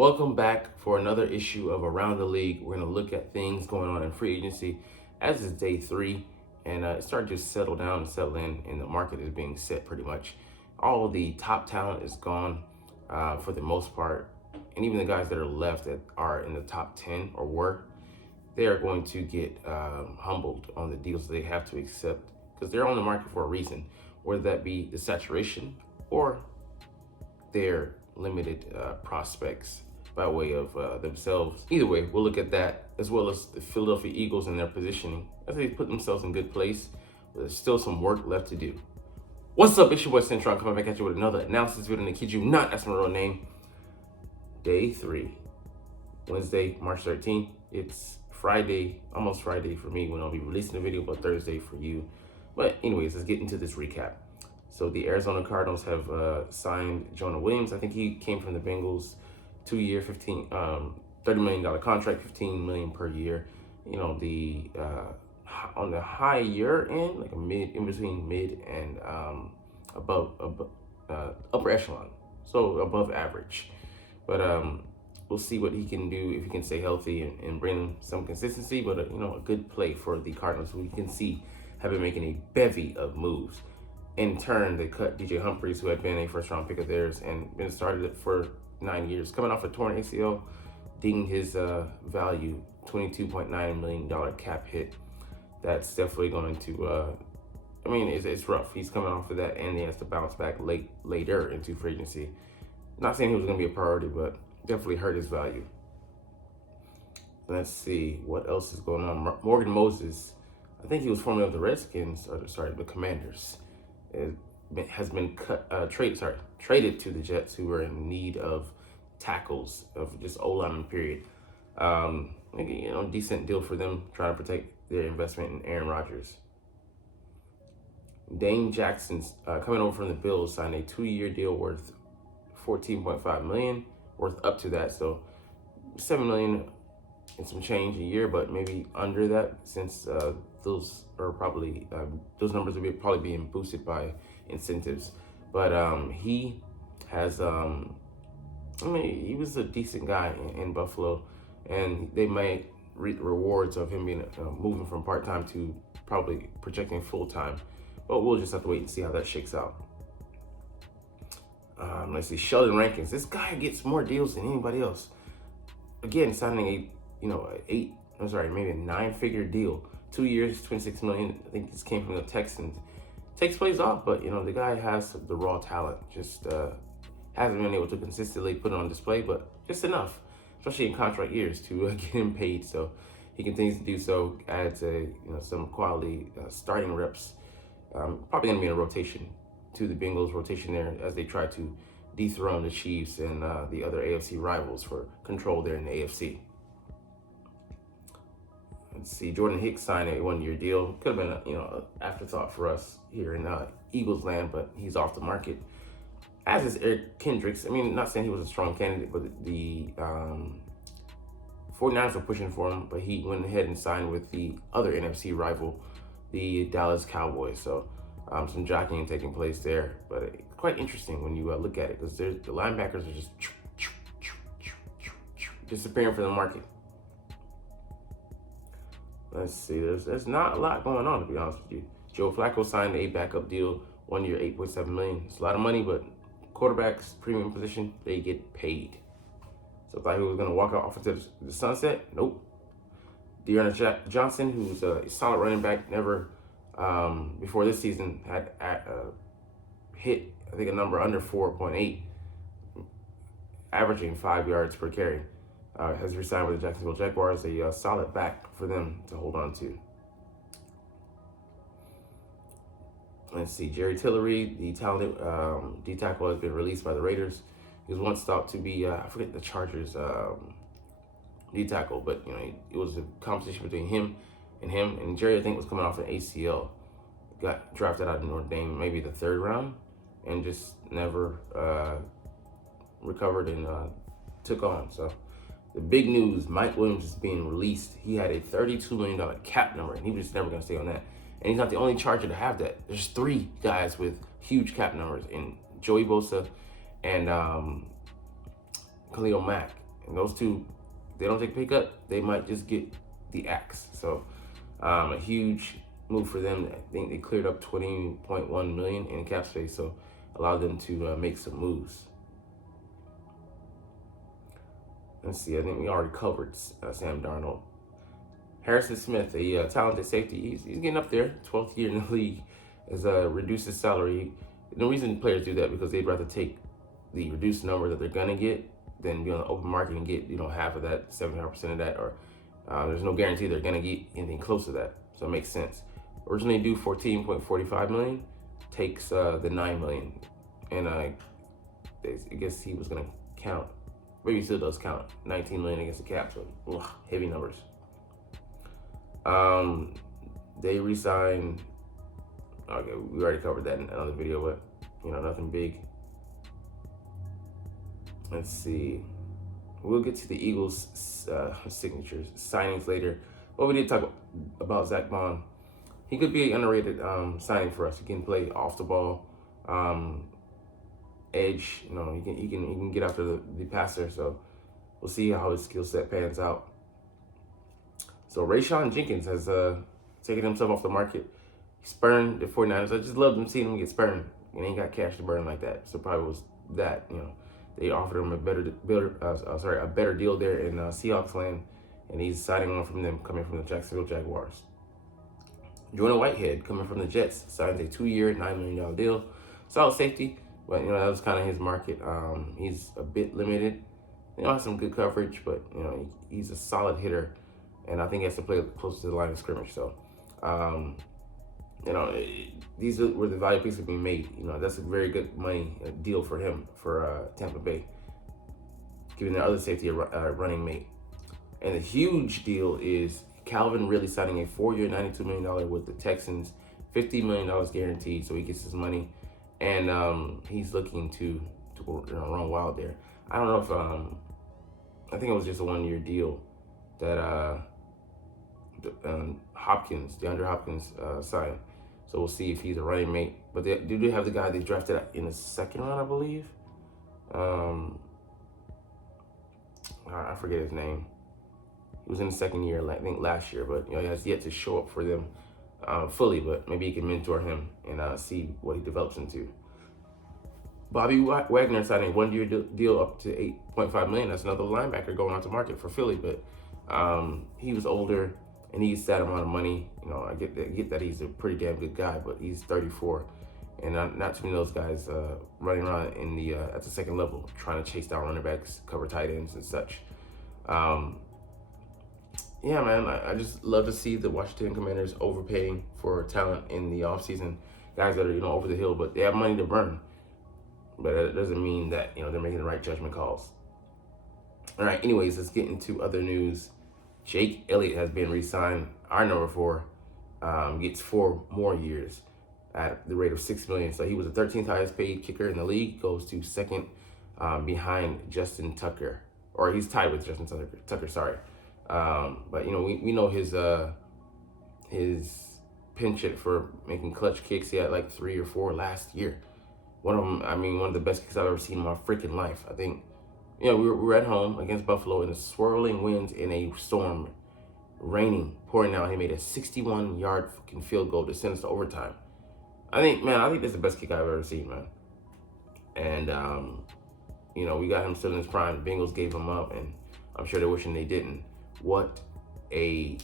Welcome back for another issue of Around the League. We're going to look at things going on in free agency as it's day three, and it's starting to settle down and settle in, and the market is being set pretty much. All of the top talent is gone for the most part, and even the guys that are left that are in the top 10 or were, they are going to get humbled on the deals they have to accept because they're on the market for a reason, whether that be the saturation or their limited prospects by way of themselves. Either way, we'll look at that as well as the Philadelphia Eagles and their positioning as they put themselves in good place, but there's still some work left to do. What's up? It's your boy Cintron coming back at you with another analysis video, and to kid you not, that's my real name. Day three, Wednesday, March 13th. It's Friday, almost Friday for me when I'll be releasing the video, but Thursday for you. But anyways, let's get into this recap. So the Arizona Cardinals have signed Jonah Williams. I think he came from the Bengals, 2-year, $30 million contract, $15 million per year. You know, the on the high year end, like a mid, in between mid and above upper echelon, so above average. But we'll see what he can do if he can stay healthy and bring some consistency. But a good play for the Cardinals. We can see have been making a bevy of moves. In turn, they cut DJ Humphries, who had been a first-round pick of theirs and been started for 9 years, coming off a torn ACL, dinging his value, $22.9 million cap hit. That's definitely going to, it's rough. He's coming off of that, and he has to bounce back later into free agency. Not saying he was going to be a priority, but definitely hurt his value. Let's see what else is going on. Morgan Moses, I think he was formerly of the Redskins, the Commanders. It has been traded to the Jets, who were in need of tackles, of just O-lineman, period. Decent deal for them, trying to protect their investment in Aaron Rodgers. Dane Jackson's coming over from the Bills, signed a 2-year deal worth $14.5 million, worth up to that, so $7 million and some change a year, but maybe under that, since those are probably those numbers will be probably being boosted by incentives. But he has he was a decent guy in Buffalo, and they may reap the rewards of him being moving from part-time to probably projecting full-time, but we'll just have to wait and see how that shakes out. Let's see, Sheldon Rankins. This guy gets more deals than anybody else. Again, signing a 9-figure deal, 2 years, $26 million. I think this came from the Texans. Takes plays off, but the guy has the raw talent. Just hasn't been able to consistently put it on display, but just enough, especially in contract years, to get him paid. So he continues to do so. Adds some quality starting reps. Probably going to be in a rotation to the Bengals rotation there as they try to dethrone the Chiefs and the other AFC rivals for control there in the AFC. Let's see, Jordan Hicks signed a 1-year deal. Could have been an afterthought for us here in Eagles land, but he's off the market. As is Eric Kendricks. Not saying he was a strong candidate, but the 49ers were pushing for him, but he went ahead and signed with the other NFC rival, the Dallas Cowboys. So some jockeying taking place there, but it's quite interesting when you look at it, because the linebackers are just disappearing from the market. Let's see, there's not a lot going on, to be honest with you. Joe Flacco signed a backup deal, 1 year, $8.7 million. It's a lot of money, but quarterbacks, premium position, they get paid. So I thought he was going to walk off into the sunset. Nope. Dearness Johnson, who's a solid running back, never, before this season, had hit, I think, a number under 4.8, averaging 5 yards per carry. Has resigned with the Jacksonville Jaguars, a solid back for them to hold on to. Let's see, Jerry Tillery, the talented D-tackle, has been released by the Raiders. He was once thought to be, I forget the Chargers D-tackle, but it was a competition between him. And Jerry, I think, was coming off an ACL. Got drafted out of Notre Dame, maybe the 3rd round, and just never recovered and took on. So the big news, Mike Williams is being released. He had a $32 million cap number, and he was just never going to stay on that. And he's not the only Charger to have that. There's 3 guys with huge cap numbers, in Joey Bosa and Khalil Mack. And those two, they don't take a pay cut, they might just get the axe. So a huge move for them. I think they cleared up 20.1 million in cap space, so allowed them to make some moves. Let's see, I think we already covered Sam Darnold. Harrison Smith, a talented safety, he's getting up there, 12th year in the league, has reduced his salary. The reason players do that because they'd rather take the reduced number that they're gonna get than be on the open market and get half of that, 75% of that, or there's no guarantee they're gonna get anything close to that. So it makes sense. Originally due 14.45 million, takes the 9 million, and I guess he was gonna count. Maybe he still does count 19 million against the cap, so heavy numbers. They re-signed. Okay, we already covered that in another video, but nothing big. Let's see. We'll get to the Eagles' signatures, signings later. But we did talk about Zach Bond. He could be an underrated signing for us. He can play off the ball, edge. He can get after the passer. So we'll see how his skill set pans out. So Rayshon Jenkins has taken himself off the market. He spurned the 49ers. I just loved him seeing him get spurned. And ain't got cash to burn like that. So probably was that, they offered him a better deal there in Seahawks land, and he's signing on from them, coming from the Jacksonville Jaguars. Jordan Whitehead, coming from the Jets, signs a 2-year, $9 million deal. Solid safety, but that was kind of his market. He's a bit limited. Has some good coverage, but he's a solid hitter, and I think he has to play close to the line of scrimmage. So, these were the value picks being made. That's a very good money deal for him for Tampa Bay, giving their other safety a running mate. And the huge deal is Calvin Ridley signing a 4-year, $92 million with the Texans, $50 million guaranteed, so he gets his money, and he's looking to run wild there. I don't know if I think it was just a 1-year deal that DeAndre Hopkins signed. So we'll see if he's a running mate. But they do have the guy they drafted in the 2nd round, I believe. I forget his name. He was in the 2nd year, I think last year, but he has yet to show up for them fully. But maybe he can mentor him and see what he develops into. Bobby Wagner signed a 1-year deal up to $8.5 million. That's another linebacker going out to market for Philly, but he was older. And he's that amount of money. I get that he's a pretty damn good guy, but he's 34, and not too many of those guys running around in the at the 2nd level, trying to chase down running backs, cover tight ends and such. Yeah, man, I just love to see the Washington Commanders overpaying for talent in the offseason, guys that are over the hill, but they have money to burn. But that doesn't mean that they're making the right judgment calls. All right, anyways, let's get into other news. Jake Elliott has been re-signed. Our number 4 gets 4 more years at the rate of $6 million. So he was the 13th highest paid kicker in the league. Goes to 2nd behind Justin Tucker, or he's tied with Justin Tucker. Sorry, but we know his penchant for making clutch kicks. He had like 3 or 4 last year. One of them, one of the best kicks I've ever seen in my freaking life. I think. We were at home against Buffalo in the swirling winds in a storm, raining, pouring down. He made a 61-yard fucking field goal to send us to overtime. I think that's the best kick I've ever seen, man. And, we got him still in his prime. The Bengals gave him up, and I'm sure they're wishing they didn't. What a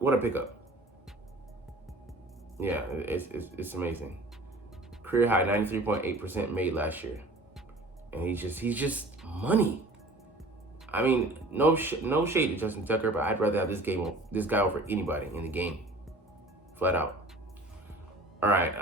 pickup. Yeah, it's amazing. Career high, 93.8% made last year. And he's just money. No shade to Justin Tucker, but I'd rather have this guy over anybody in the game, flat out. All right,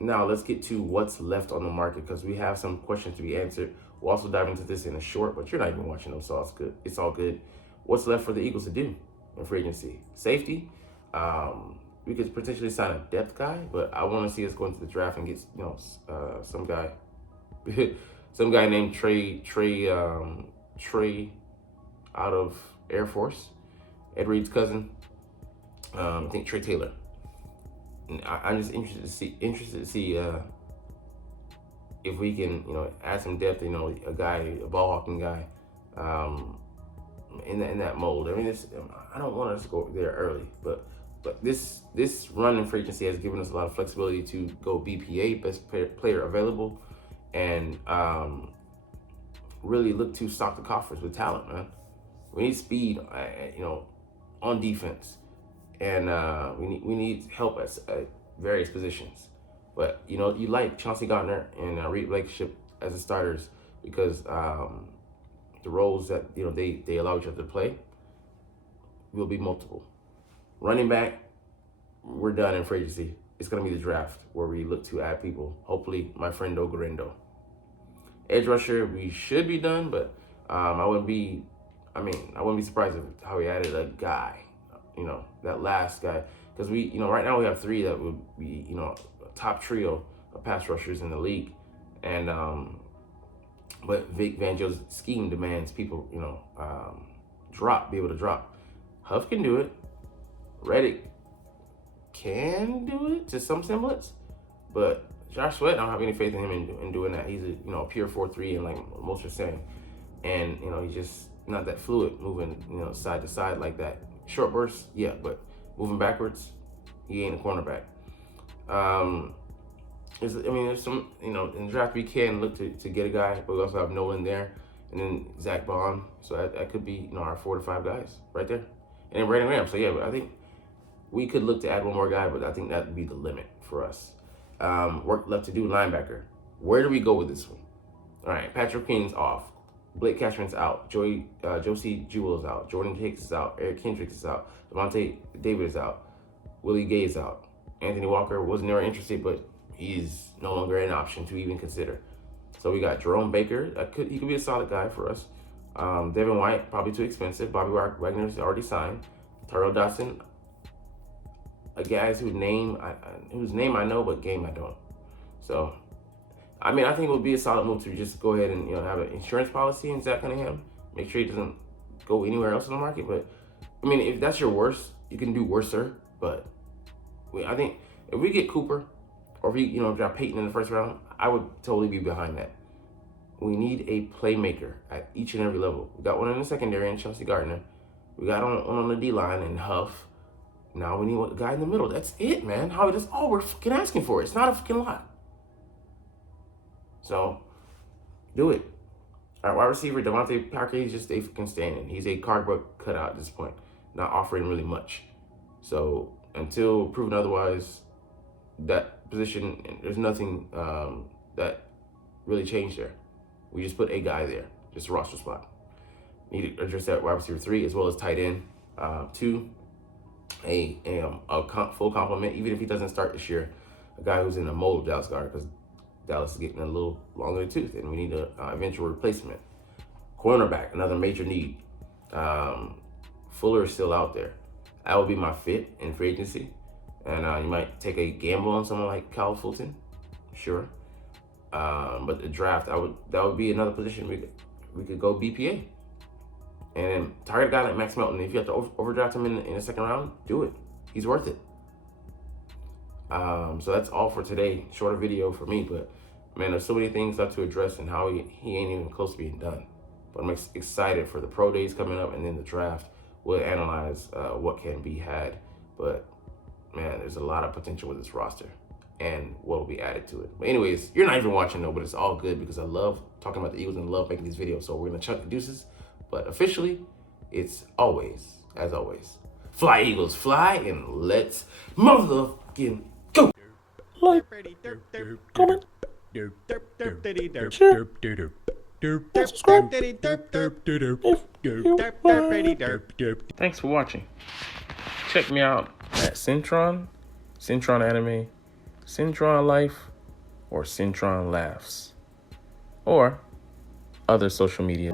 now let's get to what's left on the market, because we have some questions to be answered. We'll also dive into this in a short, but you're not even watching them, so it's good. It's all good. What's left for the Eagles to do in free agency? Safety. We could potentially sign a depth guy, but I want to see us go into the draft and get some guy. Some guy named Trey out of Air Force, Ed Reed's cousin. I think Trey Taylor. And I'm just interested to see if we can add some depth. A ball hawking guy in that mold. I mean, I don't want us to go there early, but this run in free agency has given us a lot of flexibility to go BPA, best player available, and really look to stock the coffers with talent, man. We need speed, on defense, and we need help at various positions. But you like Chauncey Gardner and Reed Blankenship as the starters because the roles that they allow each other to play will be multiple. Running back, we're done in free agency. It's gonna be the draft where we look to add people. Hopefully, my friend Ogarindo. Edge rusher, we should be done, but I wouldn't be surprised if how we added a guy, that last guy, because we, right now we have three that would be, a top trio of pass rushers in the league, and but Vic Fangio's scheme demands people, be able to drop. Huff can do it. Reddick can do it to some semblance, but Josh Sweat, I don't have any faith in him in doing that. He's a pure 4-3, and like most are saying, and he's just not that fluid moving, side to side like that. Short bursts, yeah, but moving backwards, he ain't a cornerback. There's some, in the draft we can look to get a guy, but we also have Nolan there, and then Zach Bond. So that could be, our 4 to 5 guys right there, and then Brandon Graham. So yeah, I think we could look to add one more guy, but I think that would be the limit for us. Work left to do linebacker. Where do we go with this one? All right, Patrick King's off. Blake Cashman's out. Josie Jewell is out. Jordan Hicks is out. Eric Kendricks is out. Devontae David is out. Willie Gay is out. Anthony Walker wasn't never interested, but he's no longer an option to even consider. So we got Jerome Baker. He could be a solid guy for us. Devin White, probably too expensive. Bobby Wagner's already signed. Tyrell Dodson, guys whose name I know, but game I don't. So, I think it would be a solid move to just go ahead and have an insurance policy in Zach Cunningham. Make sure he doesn't go anywhere else in the market. But if that's your worst, you can do worser. But I think if we get Cooper, or if we drop Peyton in the first round, I would totally be behind that. We need a playmaker at each and every level. We got one in the secondary in Chauncey Gardner. We got one on the D line in Huff. Now we need a guy in the middle. That's it, man. That's all we're fucking asking for. It's not a fucking lot. So, do it. All right, wide receiver, Devontae Parker, he's just a fucking standing. He's a cardboard cutout at this point, not offering really much. So, until proven otherwise, that position, there's nothing that really changed there. We just put a guy there, just a roster spot. Need to address that wide receiver 3 as well as tight end 2. A full complement, even if he doesn't start this year, a guy who's in the mold of Dallas Goedert, because Dallas is getting a little longer in the tooth, and we need an eventual replacement. Cornerback, another major need. Fuller is still out there. That would be my fit in free agency, and you might take a gamble on someone like Kyle Fulton, sure. But the draft, that would be another position we could go BPA. And then target a guy like Max Melton. If you have to overdraft him in the second round, do it. He's worth it. So that's all for today. Shorter video for me, but man, there's so many things left to address and how he ain't even close to being done. But I'm excited for the pro days coming up and then the draft. We'll analyze what can be had. But man, there's a lot of potential with this roster and what will be added to it. But anyways, you're not even watching though, but it's all good because I love talking about the Eagles and love making these videos. So we're gonna chuck the deuces. But officially, it's always, as always, fly Eagles, fly, and let's motherfucking go. Like, comment, share, and subscribe if you like. Thanks for watching. Check me out at Cintron, Cintron Anime, Cintron Life, or Cintron Laughs, or other social media.